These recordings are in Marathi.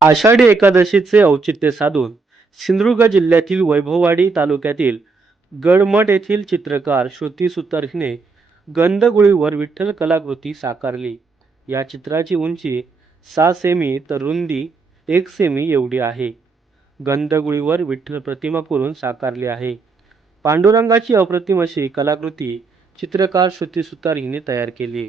आषाढी एकादशीचे औचित्य साधून सिंधुदुर्ग जिल्ह्यातील वैभववाडी तालुक्यातील गडमठ येथील चित्रकार श्रुती सुतार हिने गंधगुळीवर विठ्ठल कलाकृती साकारली. या चित्राची उंची सहा सेमी तर रुंदी एक सेमी एवढी आहे. गंधगुळीवर विठ्ठल प्रतिमा करून साकारली आहे. पांडुरंगाची अप्रतिम अशी कलाकृती चित्रकार श्रुती सुतार हिने तयार केली.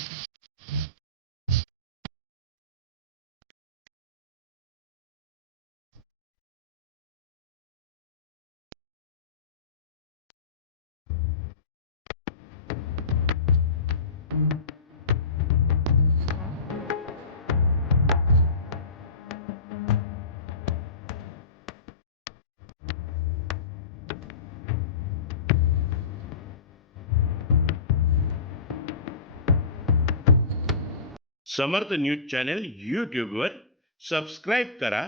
समर्थ न्यूज चॅनल यूट्यूबवर सबस्क्राईब करा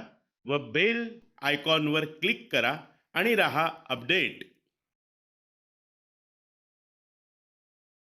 व बेल आयकॉनवर क्लिक करा आणि रहा अपडेट.